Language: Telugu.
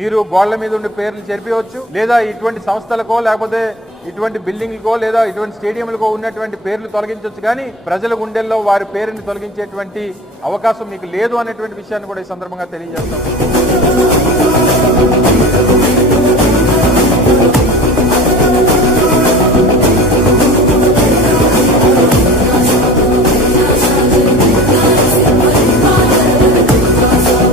మీరు గోళ్ల మీద ఉండే పేర్లు చెరిపివచ్చు, లేదా ఇటువంటి సంస్థలకో లేకపోతే ఇటువంటి బిల్డింగ్లకో లేదా ఇటువంటి స్టేడియంలకో ఉన్నటువంటి పేర్లు తొలగించవచ్చు, కానీ ప్రజల గుండెల్లో వారి పేరుని తొలగించేటువంటి అవకాశం మీకు లేదు అనేటువంటి విషయాన్ని కూడా ఈ సందర్భంగా తెలియజేస్తాం.